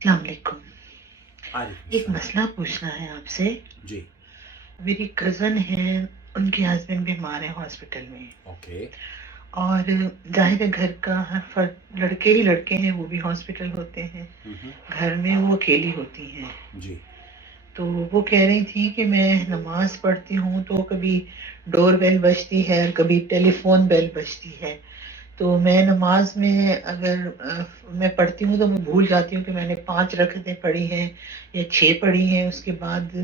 السلام علیکم. علیکم ایک السلام. مسئلہ پوچھنا ہے آپ سے. جی. میری کزن ہے، ان کے ہسبینڈ بیمار ہیں ہاسپٹل میں، اوکے. اور ظاہر ہے گھر کا ہر فرد، لڑکے ہی لڑکے ہیں، وہ بھی ہاسپٹل ہوتے ہیں، گھر میں وہ اکیلی ہوتی ہیں. جی. تو وہ کہہ رہی تھی کہ میں نماز پڑھتی ہوں تو کبھی ڈور بیل بجتی ہے اور کبھی ٹیلی فون بیل بجتی ہے. تو میں نماز میں اگر میں پڑھتی ہوں تو میں بھول جاتی ہوں کہ میں نے 5 رکعتیں پڑھی ہیں یا 6 پڑھی ہیں. اس کے بعد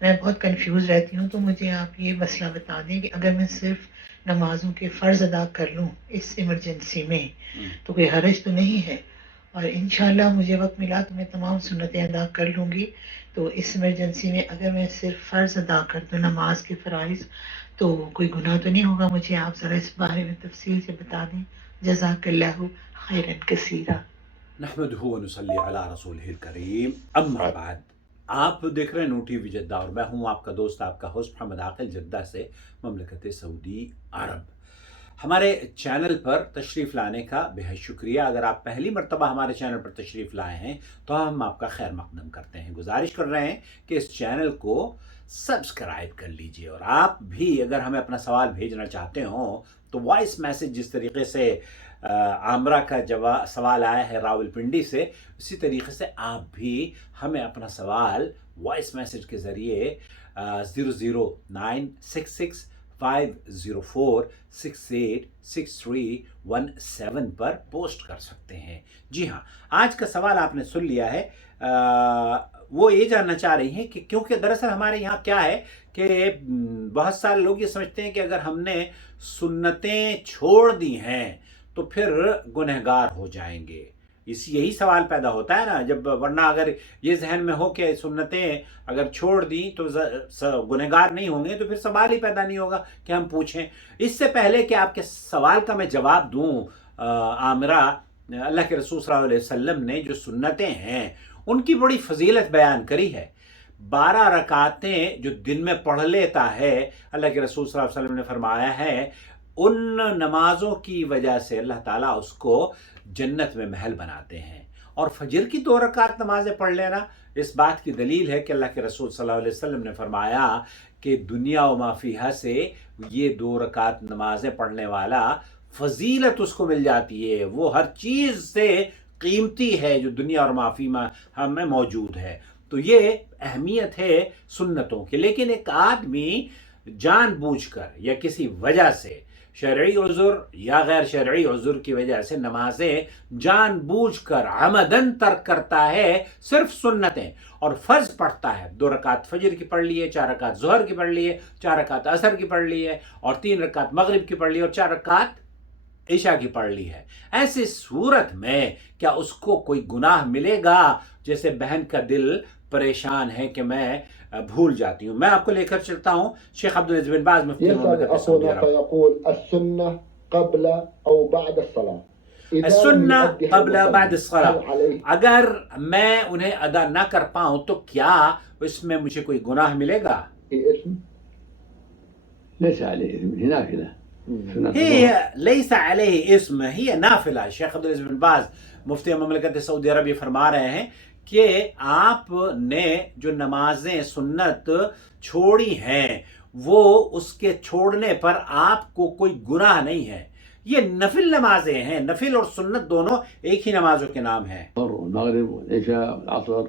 میں بہت کنفیوز رہتی ہوں. تو مجھے آپ یہ مسئلہ بتا دیں کہ اگر میں صرف نمازوں کے فرض ادا کر لوں اس ایمرجنسی میں تو کوئی حرج تو نہیں ہے، اور انشاءاللہ مجھے وقت ملا تو میں تمام سنتیں ادا کر لوں گی. تو اس ایمرجنسی میں اگر میں صرف فرض ادا کر دوں نماز کے فرائض تو کوئی گناہ تو نہیں ہوگا؟ مجھے آپ ذرا اس بارے میں تفصیل سے بتا دیں. جزاک اللہ خیرا کثیرا. نحمدہ و نصلی علی رسولہ الکریم. اما بعد. آپ دیکھ رہے ہیں نوٹی وی جدہ، اور میں ہوں آپ کا دوست، آپ کا ہوسٹ محمد عاقل، جدہ سے، مملکت سعودی عرب. ہمارے چینل پر تشریف لانے کا بے حد شکریہ. اگر آپ پہلی مرتبہ ہمارے چینل پر تشریف لائے ہیں تو ہم آپ کا خیر مقدم کرتے ہیں. گزارش کر رہے ہیں کہ اس چینل کو سبسکرائب کر لیجئے، اور آپ بھی اگر ہمیں اپنا سوال بھیجنا چاہتے ہوں تو وائس میسج جس طریقے سے عامرہ کا سوال آیا ہے راول پنڈی سے، اسی طریقے سے آپ بھی ہمیں اپنا سوال وائس میسج کے ذریعے 0096650468631 پر پوسٹ کر سکتے ہیں. جی ہاں، آج کا سوال آپ نے سن لیا ہے. وہ یہ جاننا چاہ رہی ہیں کہ کیونکہ دراصل ہمارے یہاں کیا ہے کہ بہت سارے لوگ یہ سمجھتے ہیں کہ اگر ہم نے سنتیں چھوڑ دی ہیں تو پھر گنہگار ہو جائیں گے. یہی سوال پیدا ہوتا ہے نا جب، ورنہ اگر یہ ذہن میں ہو کہ سنتیں اگر چھوڑ دیں تو گنہگار نہیں ہوں گے تو پھر سوال ہی پیدا نہیں ہوگا کہ ہم پوچھیں. اس سے پہلے کہ آپ کے سوال کا میں جواب دوں، عامرہ، اللہ کے رسول صلی اللہ علیہ وسلم نے جو سنتیں ہیں ان کی بڑی فضیلت بیان کری ہے. 12 رکعتیں جو دن میں پڑھ لیتا ہے، اللہ کے رسول صلی اللہ علیہ وسلم نے فرمایا ہے ان نمازوں کی وجہ سے اللہ تعالیٰ اس کو جنت میں محل بناتے ہیں. اور فجر کی 2 رکعت نمازیں پڑھ لینا اس بات کی دلیل ہے کہ اللہ کے رسول صلی اللہ علیہ وسلم نے فرمایا کہ دنیا و ما فیہا سے یہ 2 رکعت نمازیں پڑھنے والا فضیلت اس کو مل جاتی ہے، وہ ہر چیز سے قیمتی ہے جو دنیا اور ما فی میں موجود ہے. تو یہ اہمیت ہے سنتوں کی. لیکن ایک آدمی جان بوجھ کر یا کسی وجہ سے، شرعی عذر یا غیر شرعی عذر کی وجہ سے، نمازیں جان بوجھ کر عمدن ترک کرتا ہے، صرف سنتیں، اور فرض پڑھتا ہے. 2 رکعت فجر کی پڑھ لی ہے، 4 رکعت ظہر کی پڑھ لی ہے، 4 رکعت عصر کی پڑھ لی ہے، اور 3 رکعت مغرب کی پڑھ لی ہے، اور 4 رکعت عشاء کی پڑھ لی ہے. ایسی صورت میں کیا اس کو کوئی گناہ ملے گا؟ جیسے بہن کا دل پریشان ہے کہ میں بھول جاتی ہوں. میں آپ کو لے کر چلتا ہوں شیخ عبدالعزیز بن باز مفتی مملکت سعودی عرب. فيقول السنة قبل أو بعد الصلاة. السنہ قبل بعد الصلاة. اگر میں انہیں ادا نہ کر پاؤں تو کیا اس میں مجھے کوئی گناہ ملے گا؟ ليس عليه إثم، هي نافلة. هي ليس عليه اسم، هي نافلہ. شیخ عبدالعزیز بن باز مفتی مملکت سعودی عرب یہ فرما رہے ہیں کہ آپ نے جو نمازیں سنت چھوڑی ہیں وہ اس کے چھوڑنے پر آپ کو کوئی گناہ نہیں ہے. یہ نفل نمازیں ہیں، نفل اور سنت دونوں ایک ہی نمازوں کے نام ہیں. المغرب والعشاء والعصر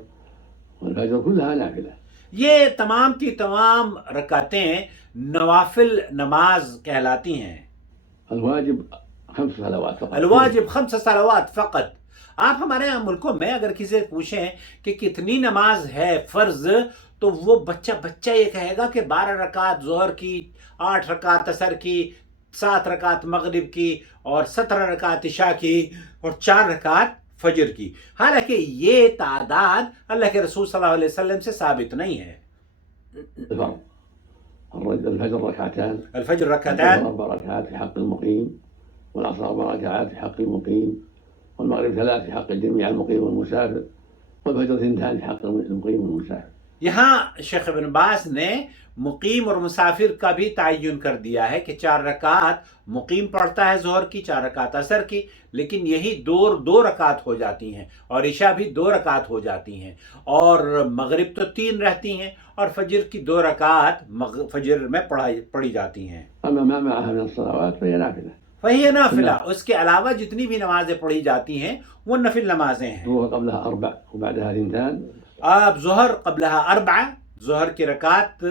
والفجر كلها نافلة. یہ تمام کی تمام رکعتیں نوافل نماز کہلاتی ہیں. الواجب 5 صلوات فقط. الواجب 5 صلوات فقط. آپ ہمارے یہاں ملکوں میں اگر کسی سے پوچھیں کہ کتنی نماز ہے فرض تو وہ بچہ یہ کہے گا کہ 12 رکعت ظہر کی، 8 رکعت عصر کی، 7 رکعت مغرب کی، اور 17 رکعت عشاء کی، اور 4 رکعت فجر کی. حالانکہ یہ تعداد اللہ کے رسول صلی اللہ علیہ وسلم سے ثابت نہیں ہے. الفجر ركعتان. الفجر ركعتان. 4 ركعات في حق المقيم، والعصر 4 ركعات في حق المقيم، والمغرب 3 في حق الجميع المقيم والمسافر، والفجر 2 في حق المقيم والمسافر. یہاں شیخ ابن باز نے مقیم اور مسافر کا بھی تعین کر دیا ہے کہ 4 رکعت مقیم پڑھتا ہے ظہر کی، 4 رکعت عصر کی، لیکن یہی دو رکعت ہو جاتی ہیں، اور عشاء بھی 2 رکعت ہو جاتی ہیں، اور مغرب تو 3 رہتی ہیں، اور فجر کی 2 رکعت فجر میں پڑھی جاتی ہیں۔ أما ما معها من الصلوات فهي نافلة. وہی نافلہ، اس کے علاوہ جتنی بھی نمازیں پڑھی جاتی ہیں وہ نفل نمازیں ہیں۔ هو قبلها 4 وبعدها 2. اب ظہر قبلها 4، ظہر کی رکعت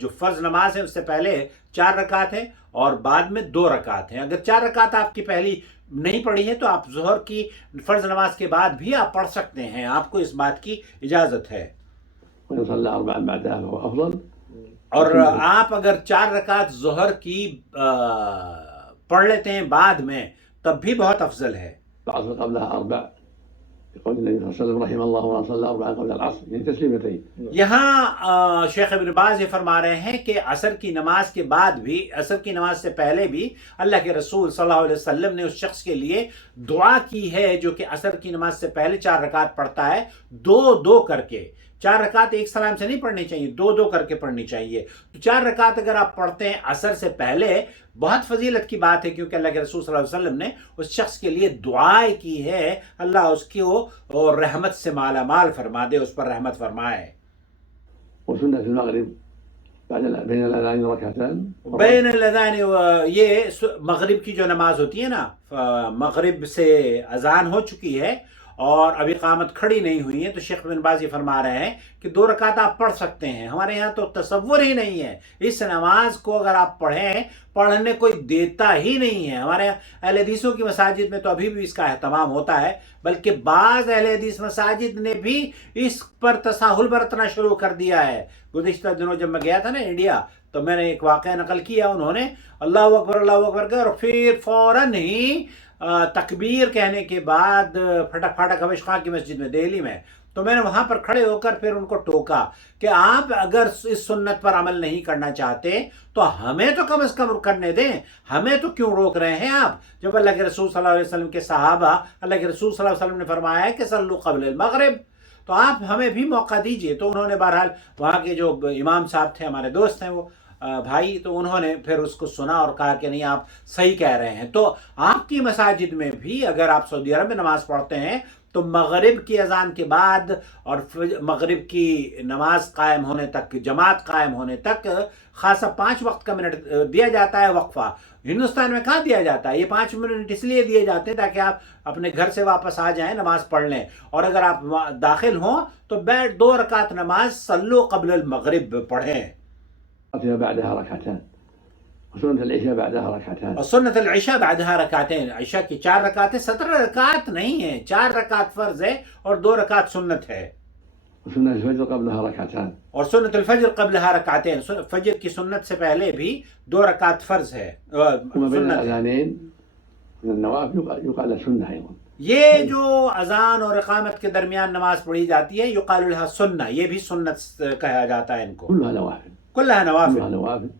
جو فرض نماز ہے اس سے پہلے 4 رکعت ہے، اور بعد میں 2 رکعت ہیں۔ اگر 4 رکعت آپ کی پہلی نہیں پڑھی ہے تو آپ ظہر کی فرض نماز کے بعد بھی آپ پڑھ سکتے ہیں، آپ کو اس بات کی اجازت ہے۔ وإن صلى 4 بعدها فهو أفضل. اور آپ اگر 4 رکعت ظہر کی پڑھ لیتے ہیں بعد میں تب بھی بہت افضل ہے۔ العصر قبلها 4 يقول النبي صلى الله عليه وسلم رحم الله من صلى 4 قبل العصر، يعني تسليمتين. یہاں شیخ ابن باز یہ فرما رہے ہیں کہ عصر کی نماز کے بعد بھی، عصر کی نماز سے پہلے بھی اللہ کے رسول صلی اللہ علیہ وسلم نے اس شخص کے لیے دعا کی ہے جو کہ عصر کی نماز سے پہلے 4 رکعت پڑھتا ہے، 2 کر کے۔ 4 رکعت ایک سلام سے نہیں پڑھنی چاہیے، 2 کر کے پڑھنی چاہیے۔ تو 4 رکعت اگر آپ پڑھتے ہیں عصر سے پہلے، بہت فضیلت کی بات ہے، کیونکہ اللہ کے رسول صلی اللہ علیہ وسلم نے اس شخص کے لیے دعائیں کی ہے، اللہ اس کو اور رحمت سے مالا مال فرما دے، اس پر رحمت فرمائے۔ وسنة المغرب بين الأذان ركعتان. بین الاذان، یہ مغرب کی جو نماز ہوتی ہے نا، مغرب سے اذان ہو چکی ہے اور ابھی اقامت کھڑی نہیں ہوئی ہے، تو شیخ بن باز یہ فرما رہے ہیں کہ 2 رکعت آپ پڑھ سکتے ہیں۔ ہمارے یہاں تو تصور ہی نہیں ہے اس نماز کو، اگر آپ پڑھیں، پڑھنے کوئی دیتا ہی نہیں ہے۔ ہمارے اہل حدیثوں کی مساجد میں تو ابھی بھی اس کا اہتمام ہوتا ہے، بلکہ بعض اہل حدیث مساجد نے بھی اس پر تساہل برتنا شروع کر دیا ہے۔ گزشتہ دنوں جب میں گیا تھا نا انڈیا، تو میں نے ایک واقعہ نقل کیا، انہوں نے اللہ اکبر کہا اور پھر فوراً ہی تکبیر کہنے کے بعد پھاٹک حبش خان کی مسجد میں دہلی میں، تو میں نے وہاں پر کھڑے ہو کر پھر ان کو ٹوکا کہ آپ اگر اس سنت پر عمل نہیں کرنا چاہتے تو ہمیں تو کم از کم کرنے دیں، ہمیں تو کیوں روک رہے ہیں آپ؟ جب اللہ کے رسول صلی اللہ علیہ وسلم کے صحابہ، اللہ کے رسول صلی اللہ علیہ وسلم نے فرمایا ہے کہ صلوا قبل المغرب، تو آپ ہمیں بھی موقع دیجئے۔ تو انہوں نے بہرحال وہاں کے جو امام صاحب تھے، ہمارے دوست ہیں وہ بھائی، تو انہوں نے پھر اس کو سنا اور کہا کہ نہیں آپ صحیح کہہ رہے ہیں۔ تو آپ کی مساجد میں بھی اگر آپ سعودی عرب میں نماز پڑھتے ہیں تو مغرب کی اذان کے بعد اور مغرب کی نماز قائم ہونے تک، جماعت قائم ہونے تک خاصا 5 وقت کا منٹ دیا جاتا ہے وقفہ۔ ہندوستان میں کہاں دیا جاتا ہے؟ یہ 5 منٹ اس لیے دیے جاتے ہیں تاکہ آپ اپنے گھر سے واپس آ جائیں، نماز پڑھ لیں، اور اگر آپ داخل ہوں تو بیٹھ 2 رکعت نماز صلو قبل المغرب پڑھیں۔ بعدها ركعتان، وسنة العشاء بعدها ركعتان. اور سنت العشاء بعدها رکعتین، عشاء کی 4 رکعتیں، 17 رکعت نہیں ہیں، 4 رکعت فرض ہے اور 2 رکعت سنت ہے۔ وسنة الفجر قبلها ركعتان. اور سنت الفجر قبلها رکعتین، فجر کی سنت سے پہلے بھی 2 رکعت فرض ہے، وما بين سنت ہے۔ الأذانين من النوافل يقال سنة أيضا. یہ جو اذان اور اقامت کے درمیان نماز پڑھی جاتی ہے، یقال لها سنہ، یہ بھی سنت کہا جاتا ہے ان کو، كلها نوافل. کلها نوافل۔ كلها نوافل.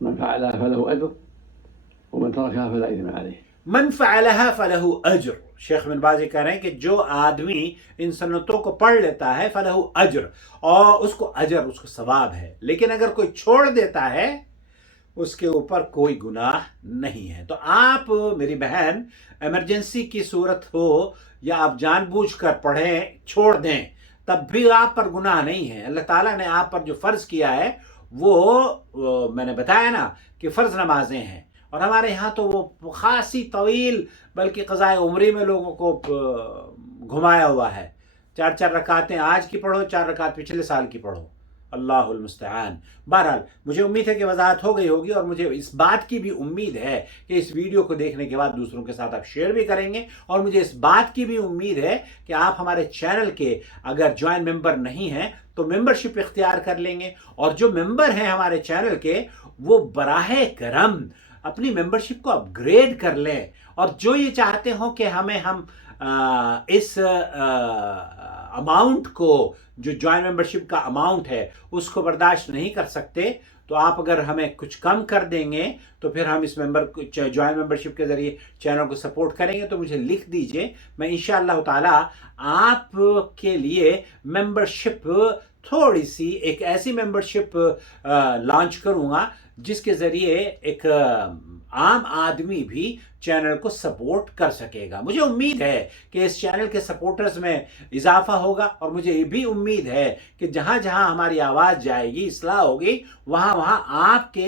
من فعلها فله أجر ومن تركها فلا إثم عليه. من فعلها فله اجر، شیخ بن باز کہہ رہے ہیں کہ جو آدمی ان سنتوں کو پڑھ لیتا ہے فله اجر، اور اس کو اجر، اس کو ثواب ہے، لیکن اگر کوئی چھوڑ دیتا ہے اس کے اوپر کوئی گناہ نہیں ہے۔ تو آپ میری بہن ایمرجنسی کی صورت ہو یا آپ جان بوجھ کر پڑھیں، چھوڑ دیں، تب بھی آپ پر گناہ نہیں ہے۔ اللہ تعالیٰ نے آپ پر جو فرض کیا ہے وہ میں نے بتایا نا کہ فرض نمازیں ہیں، اور ہمارے ہاں تو وہ خاصی طویل، بلکہ قضائے عمری میں لوگوں کو گھمایا ہوا ہے۔ 4 رکعتیں آج کی پڑھو، 4 رکعت پچھلے سال کی پڑھو، اللہ المستعان۔ بہرحال مجھے امید ہے کہ وضاحت ہو گئی ہوگی، اور مجھے اس بات کی بھی امید ہے کہ اس ویڈیو کو دیکھنے کے بعد دوسروں کے ساتھ آپ شیئر بھی کریں گے، اور مجھے اس بات کی بھی امید ہے کہ آپ ہمارے چینل کے اگر جوائن ممبر نہیں ہیں تو ممبرشپ اختیار کر لیں گے، اور جو ممبر ہیں ہمارے چینل کے وہ براہ کرم اپنی ممبرشپ کو اپ گریڈ کر لیں، اور جو یہ چاہتے ہوں کہ ہم اس اماؤنٹ کو، جو جوائن ممبرشپ کا اماؤنٹ ہے اس کو برداشت نہیں کر سکتے، تو آپ اگر ہمیں کچھ کم کر دیں گے تو پھر ہم اس جوائن ممبرشپ کے ذریعے چینل کو سپورٹ کریں گے، تو مجھے لکھ دیجئے، میں انشاءاللہ تعالی آپ کے لیے ممبرشپ تھوڑی سی ایک ایسی ممبرشپ لانچ کروں گا جس کے ذریعے ایک عام آدمی بھی چینل کو سپورٹ کر سکے گا. مجھے امید ہے کہ اس چینل کے سپورٹرز میں اضافہ ہوگا، اور مجھے یہ بھی امید ہے کہ جہاں جہاں ہماری آواز جائے گی، اصلاح ہوگی، وہاں وہاں آپ کے